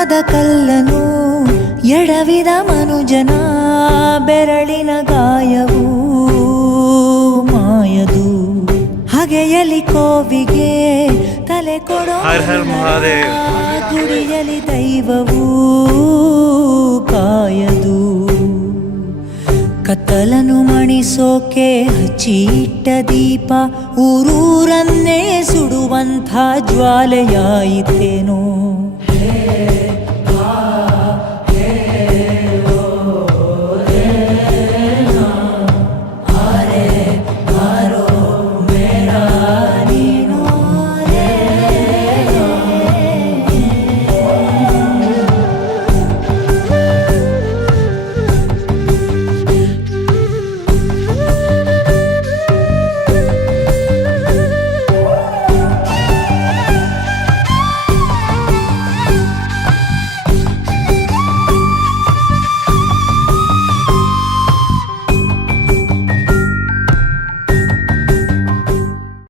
ಜನ್ಮದ ಕಲ್ಲನು ಎಡವಿದ ಮನುಜನ ಬೆರಳಿನ ಗಾಯವು ಮಾಯದು. ಹಗೆಯಲಿ ಕೋವಿಗೆ ತಲೆ ಕೊಡೋ ಗುಡಿಯಲಿ ದೈವವು ಕಾಯದು. ಕತ್ತಲನು ಮಣಿಸೋಕೆ ಹಚ್ಚಿಟ್ಟ ದೀಪ ಊರೂರನ್ನೇ ಸುಡುವಂಥ ಜ್ವಾಲೆಯಾಯಿತೇನೋ.